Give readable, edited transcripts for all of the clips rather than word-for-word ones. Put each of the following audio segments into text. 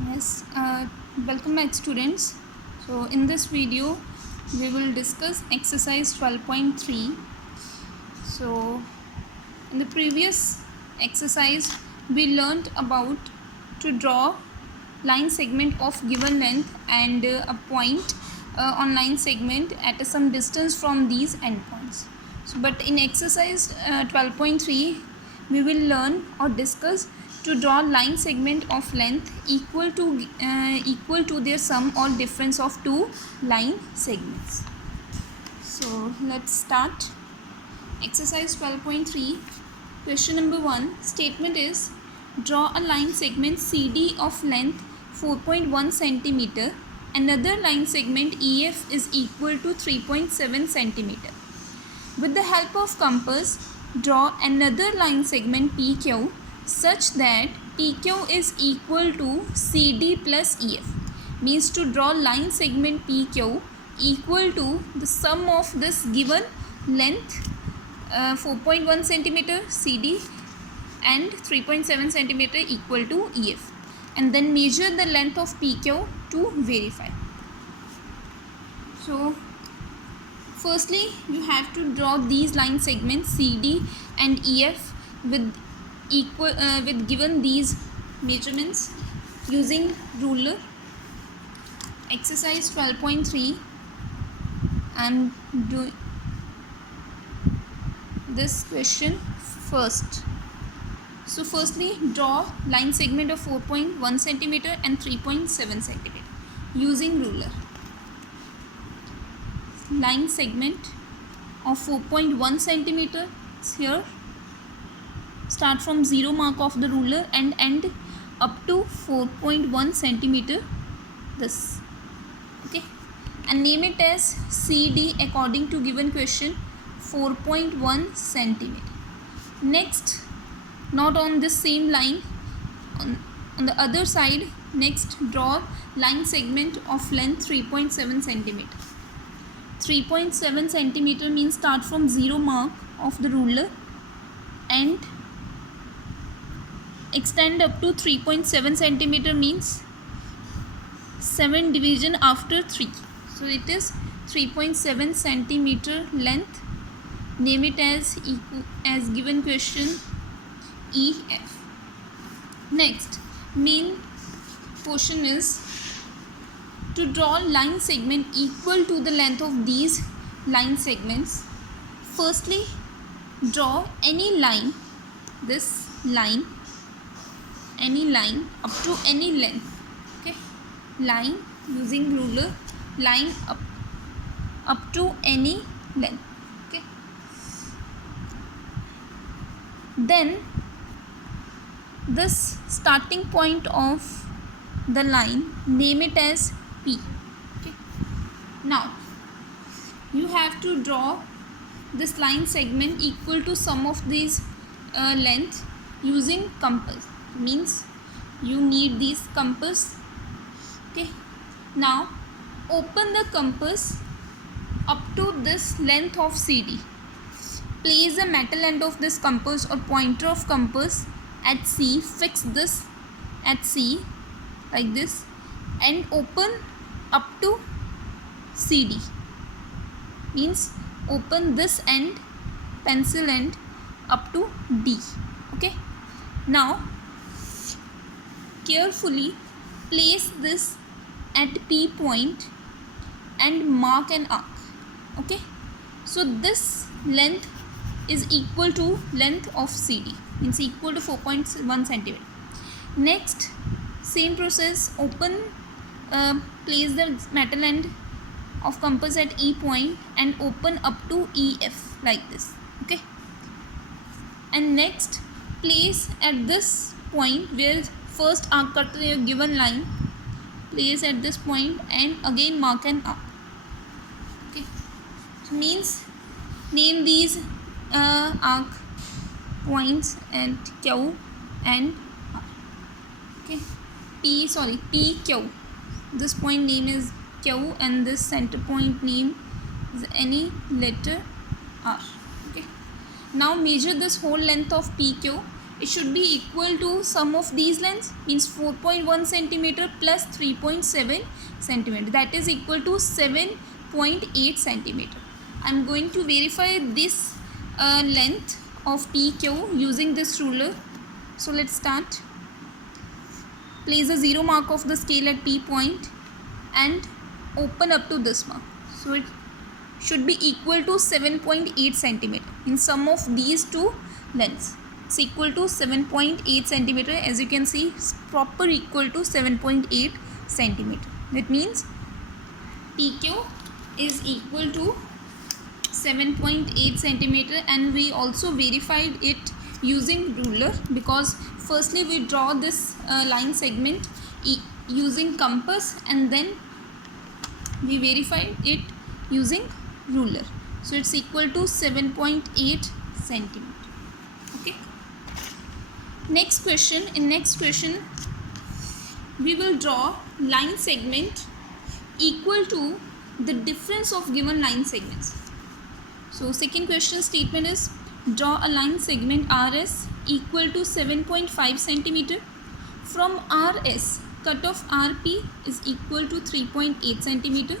Yes, welcome back students. So in this video we will discuss exercise 12.3. So in the previous exercise we learnt about to draw line segment of given length and a point on line segment at some distance from these endpoints. So, but in exercise 12.3 we will learn or discuss to draw line segment of length equal to their sum or difference of two line segments. So let's start. Exercise 12.3, question number 1. Statement is, draw a line segment CD of length 4.1 cm. Another line segment EF is equal to 3.7 cm. With the help of compass, draw another line segment PQ such that PQ is equal to CD plus EF. Means to draw line segment PQ equal to the sum of this given length 4.1 cm CD and 3.7 cm equal to EF, and then measure the length of PQ to verify. So firstly you have to draw these line segments CD and EF with given these measurements using ruler. Exercise 12.3, I am doing this question first. So firstly draw line segment of 4.1 cm and 3.7 cm using ruler. Line segment of 4.1 cm here, start from 0 mark of the ruler and end up to 4.1 cm this, okay, and name it as CD according to given question 4.1 cm. Next, not on this same line, on the other side, next draw line segment of length 3.7 cm. 3.7 cm means start from 0 mark of the ruler and extend up to 3.7 cm means 7 division after 3. So it is 3.7 cm length. Name it as given question EF. Next, main portion is to draw line segment equal to the length of these line segments. Firstly, draw any line, this line, any line up to any length, okay, line using ruler, line up to any length, okay. Then this starting point of the line, name it as P, okay. Now you have to draw this line segment equal to sum of these length using compass, means you need these compass, okay. Now open the compass up to this length of CD. Place the metal end of this compass or pointer of compass at C, fix this at C like this, and open up to CD, means open this end, pencil end up to D, okay. Now carefully place this at P point and mark an arc, okay. So this length is equal to length of CD, means equal to 4.1 cm. Next, same process, open, place the metal end of compass at E point and open up to EF like this, okay. And next, place at this point where first arc cut your given line, place at this point and again mark an arc, okay. So means name these arc points and Q and R, okay. PQ, this point name is Q and this center point name is any letter R, okay. Now measure this whole length of PQ it should be equal to sum of these lengths, means 4.1 centimeter plus 3.7 centimeter, that is equal to 7.8 centimeter. I am going to verify this length of PQ using this ruler. So let's start. Place a 0 mark of the scale at P point and open up to this mark. So it should be equal to 7.8 centimeter in sum of these two lengths. It's equal to 7.8 centimeter. As you can see, it's proper equal to 7.8 centimeter. That means PQ is equal to 7.8 centimeter, and we also verified it using ruler, because firstly we draw this line segment using compass and then we verified it using ruler. So it's equal to 7.8 centimeter. Okay. Next question. In next question we will draw line segment equal to the difference of given line segments. So second question statement is, draw a line segment RS equal to 7.5 centimeter. From RS, cut off RP is equal to 3.8 centimeter.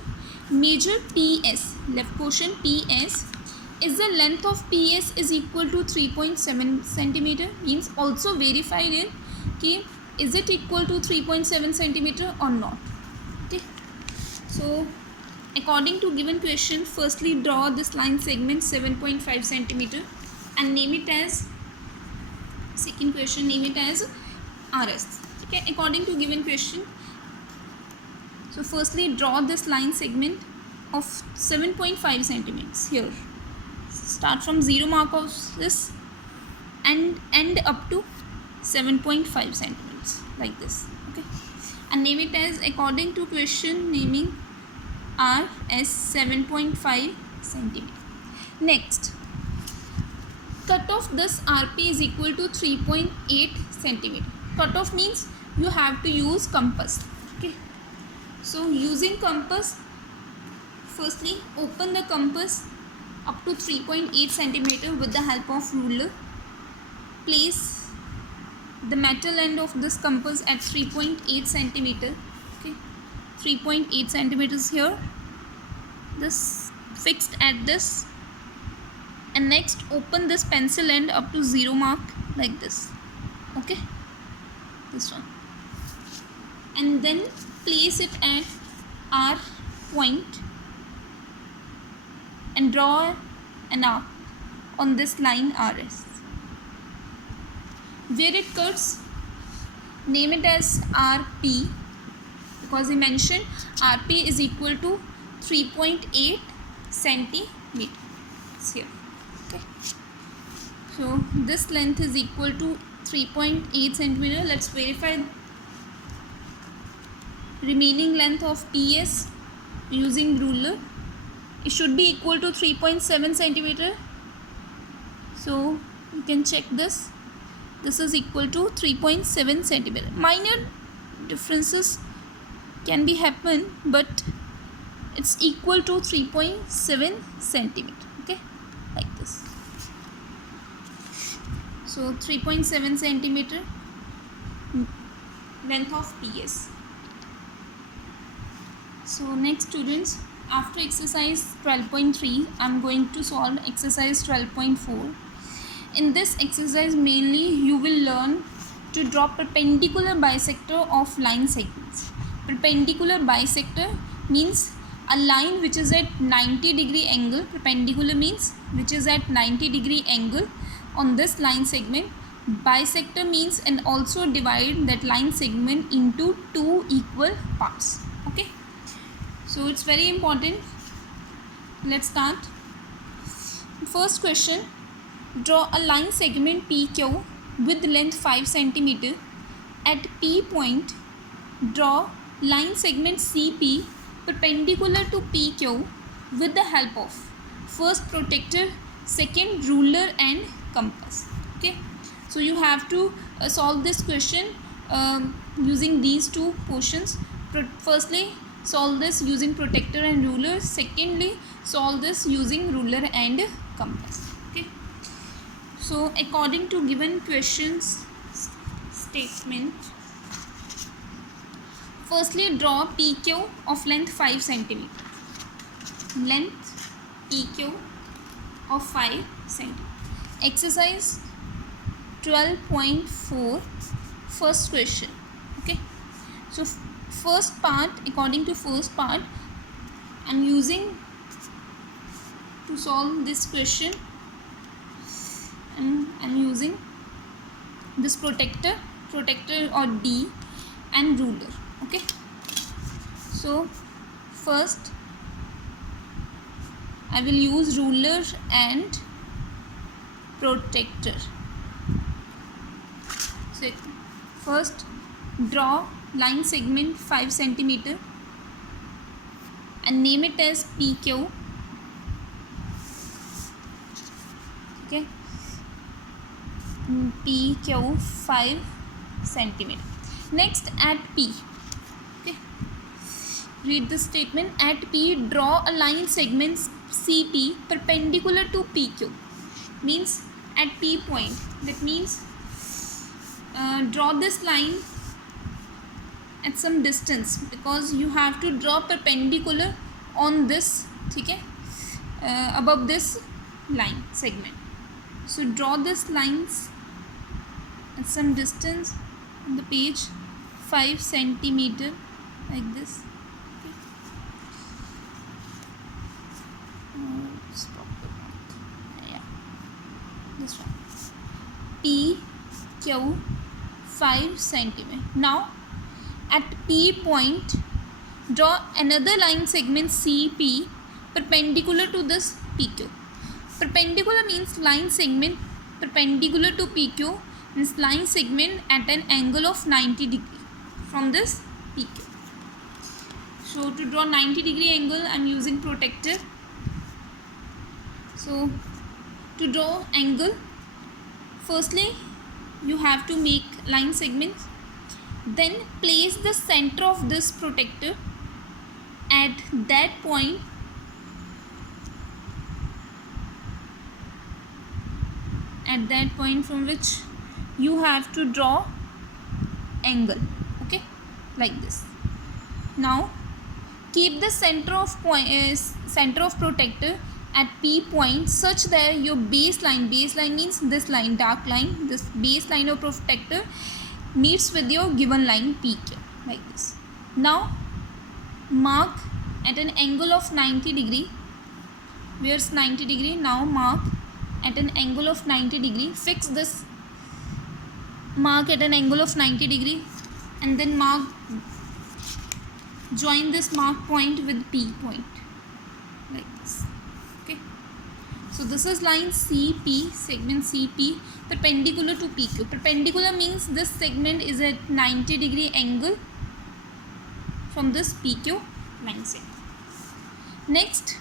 Measure PS, left portion PS, is the length of PS is equal to 3.7 centimeter. Means also verified it, okay, is it equal to 3.7 centimeter or not. Okay. So according to given question, firstly draw this line segment 7.5 centimeter and name it as, second question, name it as RS. Okay, according to given question. So firstly draw this line segment of 7.5 centimeters here. Start from 0 mark of this and end up to 7.5 centimeters like this. Okay, and name it as, according to question, naming R as 7.5 centimeter. Next, cut off this RP is equal to 3.8 centimeter. Cut off means you have to use compass. Okay, so using compass, firstly open the compass up to 3.8 centimeter with the help of ruler. Place the metal end of this compass at 3.8 centimeter. Okay, 3.8 centimeters here, this fixed at this, and next open this pencil end up to 0 mark like this. Okay, this one, and then place it at R point and draw an arc on this line RS. Where it cuts, name it as RP, because we mentioned RP is equal to 3.8 centimeters here. Okay, so this length is equal to 3.8 centimeter. Let's verify remaining length of PS using ruler. It should be equal to 3.7 centimeter. So you can check this. This is equal to 3.7 centimeter. Minor differences can be happen, but it's equal to 3.7 centimeter. Okay, like this. So 3.7 centimeter length of PS. So next students, after exercise 12.3, I am going to solve exercise 12.4. In this exercise mainly you will learn to draw perpendicular bisector of line segments. Perpendicular bisector means a line which is at 90-degree angle. Perpendicular means which is at 90-degree angle on this line segment. Bisector means and also divide that line segment into two equal parts. Okay, so it's very important. Let's start. First question, draw a line segment PQ with length 5 cm. At P point, draw line segment CP perpendicular to PQ with the help of first protractor, second ruler and compass. Okay, so you have to solve this question using these two portions. Firstly, solve this using protractor and ruler. Secondly, solve this using ruler and compass. Okay, So according to given questions statement, firstly draw PQ of length 5 cm. Length PQ of 5 cm. Exercise 12.4, first question. Okay, so first part, according to first part, I'm using to solve this question, and I'm using this protector or D and ruler. Okay, so first I will use ruler and protector. So first draw line segment 5 cm and name it as PQ. Okay, PQ 5 cm. Next, at P. Okay, read the statement. At P, draw a line segment CP perpendicular to PQ. Means at P point. That means draw this line at some distance, because you have to draw perpendicular on this, okay, above this line segment. So draw this lines at some distance on the page 5 cm like this. Okay. Stop the point. Yeah, this one. P Q 5 cm. Now at P point, draw another line segment CP perpendicular to this PQ. Perpendicular means line segment perpendicular to PQ, means line segment at an angle of 90 degree from this PQ. So to draw 90 degree angle, I am using protector. So to draw angle, firstly you have to make line segments, then place the center of this protector at that point from which you have to draw angle. Okay, like this. Now keep the center of protector at P point such that your baseline means this line, dark line, this baseline of protector meets with your given line PQ, like this. Now mark at an angle of 90 degree. Where's 90 degree? Now mark at an angle of 90 degree. Fix this mark at an angle of 90 degree, and then join this mark point with P point, like this. Okay, so this is line CP, segment CP perpendicular to PQ. Perpendicular means this segment is at 90 degree angle from this PQ line segment. Next,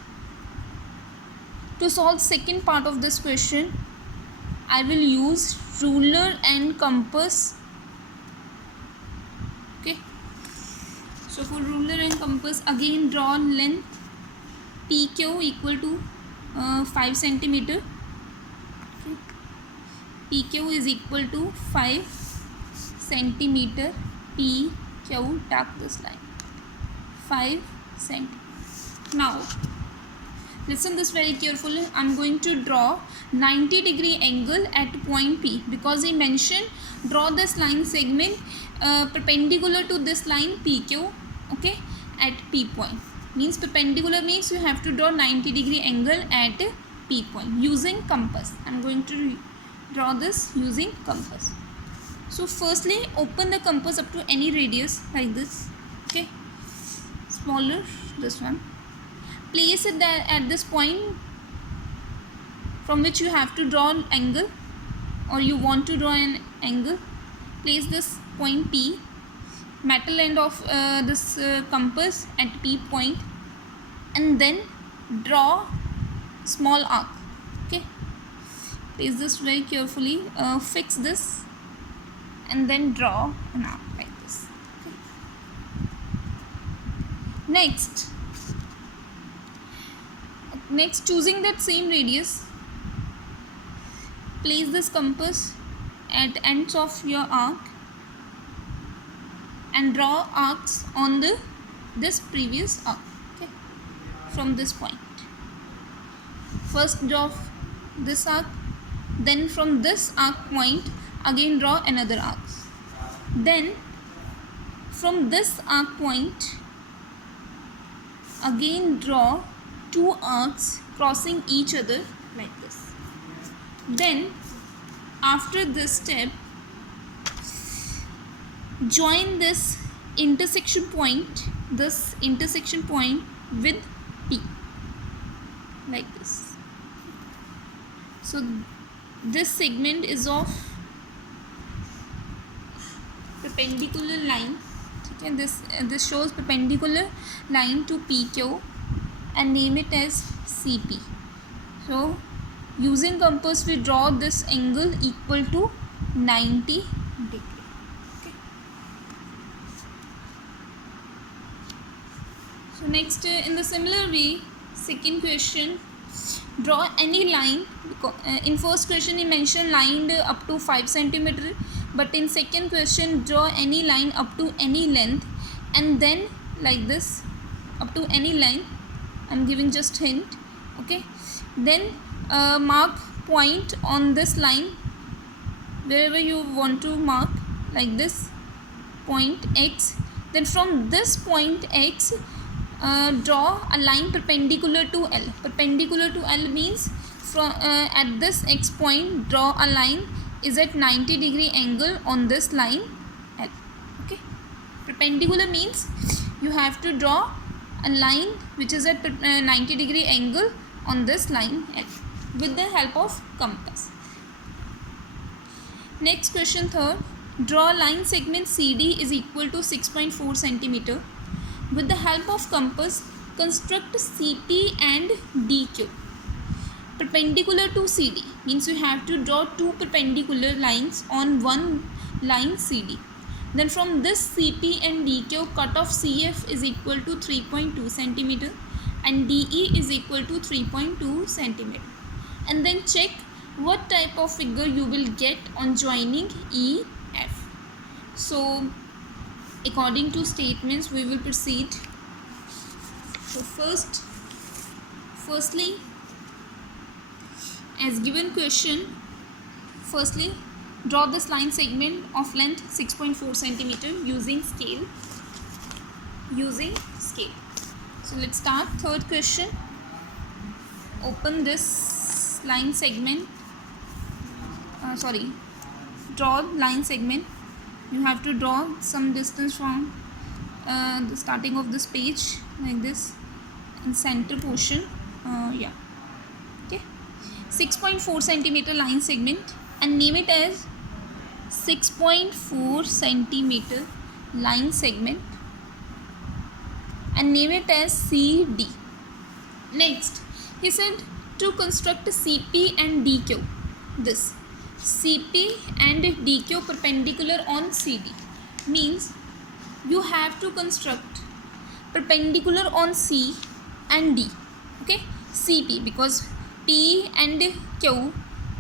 to solve second part of this question, I will use ruler and compass. Okay, so for ruler and compass, again draw length PQ equal to 5 cm. Okay. PQ is equal to 5 cm. PQ, tap this line, 5 cm. Now listen this very carefully. I am going to draw 90 degree angle at point P, because he mentioned draw this line segment perpendicular to this line PQ, okay, at P point. Means perpendicular means you have to draw 90 degree angle at P point using compass. I am going to draw this using compass. So firstly open the compass up to any radius like this. Okay, smaller, this one. Place it at this point from which you have to draw an angle, or you want to draw an angle. Place this point P, metal end of this compass at P point, and then draw small arc. Okay, place this very carefully, fix this, and then draw an arc like this. Okay. Next, choosing that same radius, place this compass at ends of your arc and draw arcs on this previous arc. Okay, from this point. First draw this arc, then from this arc point again draw another arc. Then from this arc point again draw two arcs crossing each other like this. Then after this step, join this intersection point with P like this. So this segment is of perpendicular line. Okay, this shows perpendicular line to PQ and name it as CP. So using compass we draw this angle equal to 90 degree. Okay. So next, in the similar way, second question, draw any line. In first question he mentioned line up to 5 centimeter, but in second question draw any line up to any length, and then like this up to any line. I'm giving just hint. Okay, then mark point on this line wherever you want to mark, like this point X. Then from this point X draw a line perpendicular to L. Perpendicular to L means from at this X point draw a line is at 90 degree angle on this line L. Okay, perpendicular means you have to draw a line which is at 90 degree angle on this line L with the help of compass. Next question, third, draw line segment CD is equal to 6.4 centimeter. With the help of compass, construct CP and DQ. Perpendicular to CD means you have to draw two perpendicular lines on one line CD. Then from this CP and DQ, cut off CF is equal to 3.2 centimeter and DE is equal to 3.2 centimeter. And then check what type of figure you will get on joining EF. So according to statements we will proceed. So firstly, as given question, firstly draw this line segment of length 6.4 centimeter using scale. So let's start. Third question, open this line segment, draw line segment. You have to draw some distance from the starting of this page like this and center portion. Okay, 6.4 centimeter line segment and name it as 6.4 centimeter line segment and name it as CD. Next, he said to construct CP and DQ. This CP and DQ perpendicular on CD means you have to construct perpendicular on C and D. Okay, CP because P and Q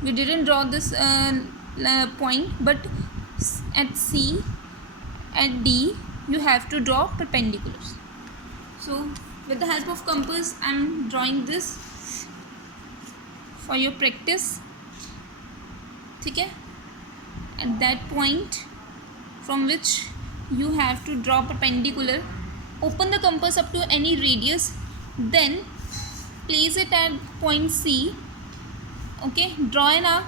we didn't draw this point, but at C at D you have to draw perpendiculars. So with the help of compass I am drawing this for your practice. Okay, at that point from which you have to draw perpendicular, open the compass up to any radius, then place it at point C. Okay, draw an arc,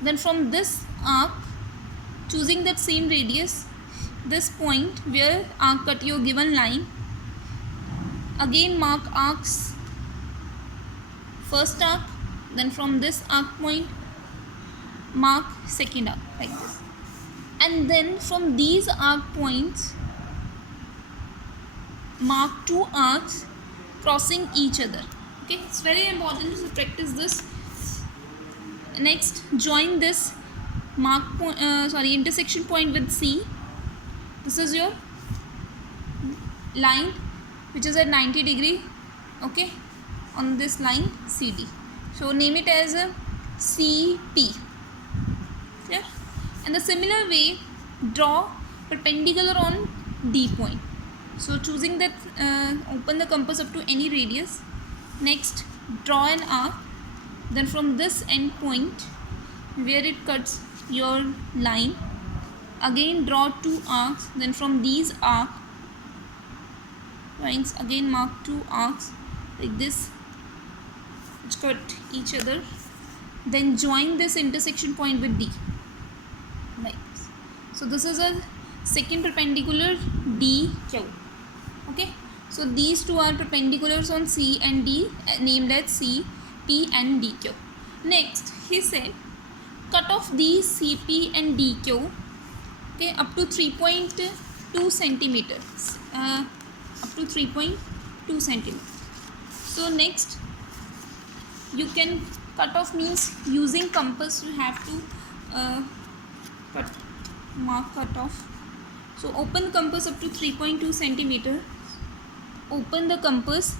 then from this arc choosing that same radius, this point where arc cut your given line, again mark arcs, first arc, then from this arc point mark second arc like this, and then from these arc points mark two arcs crossing each other. Okay, it's very important to practice this. Next, join this intersection point with C. This is your line which is at 90 degree. Okay, on this line CD. So name it as a CP. And the similar way, draw perpendicular on D point. So choosing that, open the compass up to any radius. Next, draw an arc. Then from this end point where it cuts your line, again draw two arcs. Then from these arc points, again mark two arcs like this, which cut each other. Then join this intersection point with D, like this. So this is a second perpendicular DQ. Okay, so these two are perpendiculars on C and D, named as C, P and DQ. Next, he said cut off these CP and DQ, okay, up to 3.2 centimeters, up to 3.2 centimeters. So next, you can cut off, means using compass you have to cut off. So open compass up to 3.2 centimeter. Open the compass,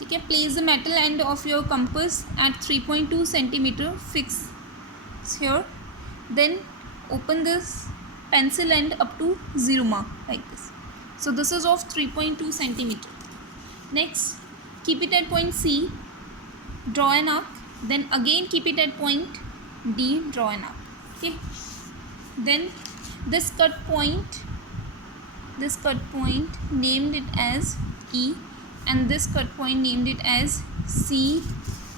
okay, place the metal end of your compass at 3.2 centimeter, fix here. Then open this pencil end up to 0 mark, like this. So this is of 3.2 centimeter. Next, keep it at point C, draw an arc. Then again keep it at point D, draw an arc. Okay, then this cut point named it as E, and this cut point named it as C.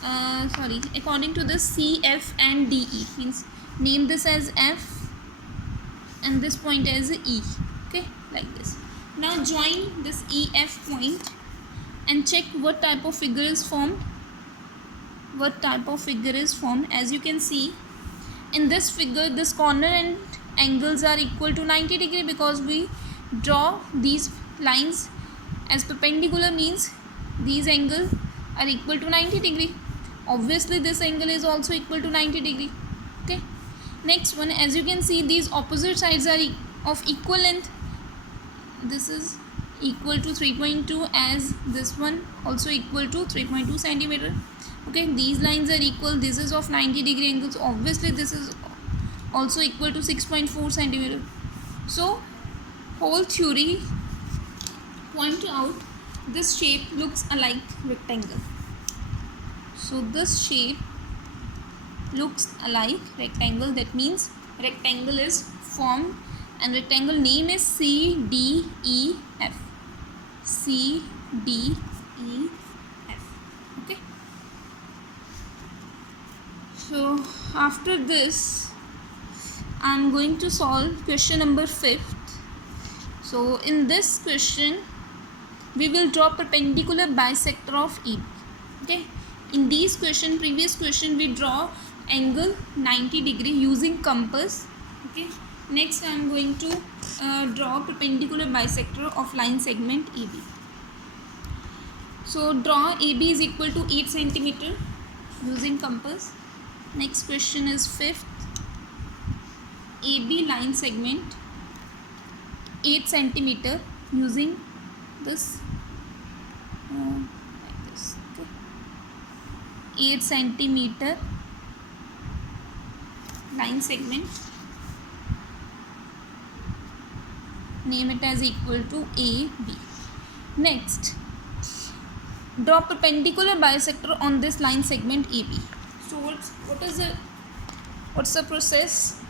According to this, C, F and D, E, means name this as F and this point as E. Okay, like this. Now join this E, F point and check what type of figure is formed. As you can see in this figure, this corner and angles are equal to 90 degree, because we draw these lines as perpendicular, means these angles are equal to 90 degree. Obviously this angle is also equal to 90 degree. Okay, next one, as you can see, these opposite sides are of equal length. This is equal to 3.2, as this one also equal to 3.2 centimeter. Okay, these lines are equal. This is of 90 degree angles. Obviously this is also equal to 6.4 centimeter. So whole theory point out this shape looks alike rectangle. So this shape looks alike rectangle. That means rectangle is formed, and rectangle name is CDEF. CDEF. Okay. So after this, I am going to solve question number 5th. So in this question, we will draw perpendicular bisector of EB. Okay. In these question, previous question, we draw angle 90 degree using compass. Okay. Next, I am going to draw perpendicular bisector of line segment AB. So draw AB is equal to 8 centimeter using compass. Next question is 5th. AB line segment 8 centimeter using this like this. Okay. 8 centimeter line segment, name it as equal to AB. Next, draw perpendicular bisector on this line segment AB. So what's the process?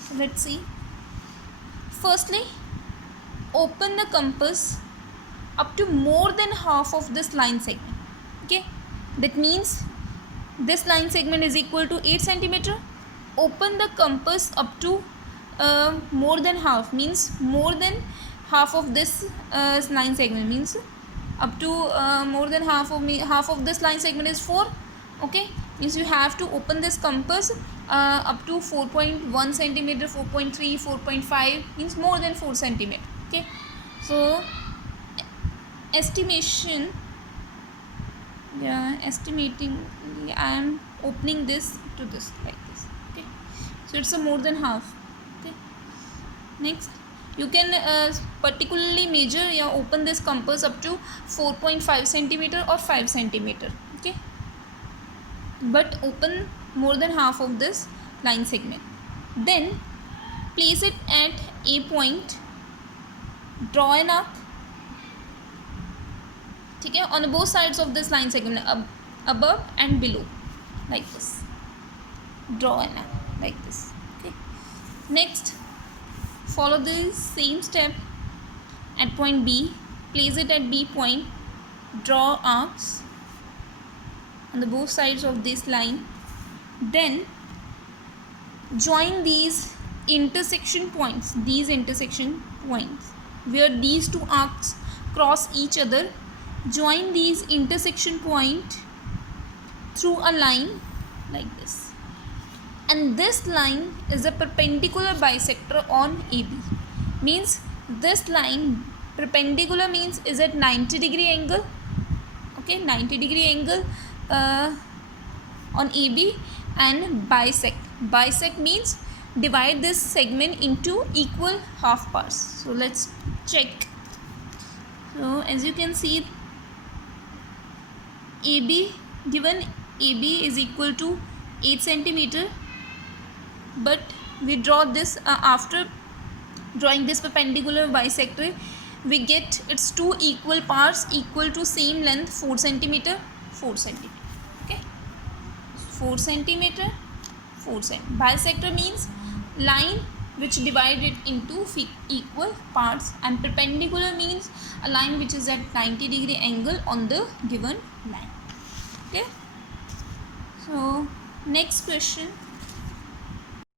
So let's see. Firstly, open the compass up to more than half of this line segment. Okay, that means this line segment is equal to 8 centimeter. Open the compass up to more than half, means more than half of this line segment, means up to more than half of this line segment is 4. Okay, means you have to open this compass up to 4.1 centimeter, 4.3, 4.5, means more than 4 centimeter. Okay, so estimating I am opening this to this like this. Okay, so it's a more than half. Okay, next you can particularly measure open this compass up to 4.5 centimeter or 5 centimeter. Okay, but open more than half of this line segment. Then place it at A point, draw an arc, ठीक है, on both sides of this line segment, above and below, like this. Draw an arc like this. Okay, next follow the same step at point B, place it at B point, draw arcs on the both sides of this line, then join these intersection points where these two arcs cross each other. Join these intersection point through a line like this, and this line is a perpendicular bisector on AB. Means this line perpendicular means is at 90-degree angle. Okay, 90-degree angle on AB, and bisect means divide this segment into equal half parts. So let's check. So as you can see, AB, given AB is equal to 8 centimeter, but we draw this after drawing this perpendicular bisector, we get its two equal parts equal to same length, 4 centimeter. Okay, 4 centimeter, 4 centimeter. Bisector means line which divided into equal parts, and perpendicular means a line which is at 90-degree angle on the given line. Okay, so next question.